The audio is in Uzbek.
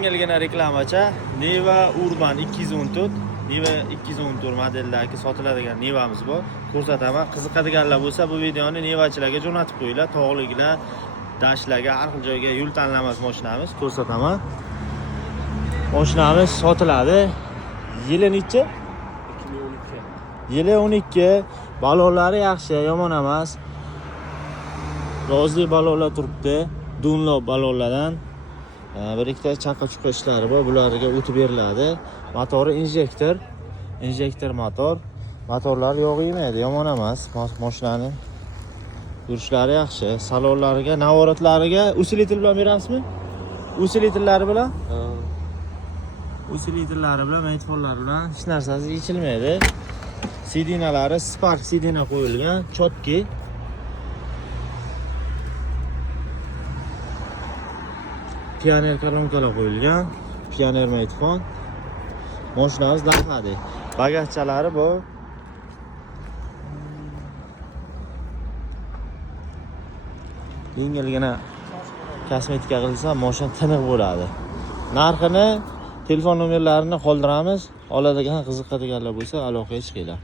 Yengilgina reklamacha Neva Urban 214, Neva 214 modeldagi sotiladigan Nevamiz bor. Ko'rsataman. Qiziqadiganlar bo'lsa bu videoni Nevachilarga jo'natib qo'yinglar. Tog'liklar, dashlarga, har xil joyga yo'l tanlamas mashinamiz. Ko'rsataman. Mashinamiz sotiladi. Yili necha? 2012. Yili 12. Balonlari yaxshi, yomon emas. Rozli balonlar turibdi. Dunlop balonlardan. Bir ikkita chaqa-chuqa ishlari bor, bularga o'tib beriladi. Motori injektor motor. Motorlar yog' yemaydi, yomon emas. Mashinaning yurishlari yaxshi. Salonlariga, navoratlariga usilitel bilan beramizmi? Usilitlari bilan? Usilitlari bilan, maytfonlar bilan hech narsasi yechilmaydi. Sidinalari Spark sidina qo'yilgan, chotki. Pioner kolonkalar qo'yilgan, Pioner maytfon. Mashinamiz daxladi. Bagajchalari bor. Yengilgina kosmetika qilsa, mashina tiniq bo'ladi. Narxini, telefon nomerlarini qoldiramiz. Oladigan qiziqadiganlar bo'lsa, aloqaga chiqinglar.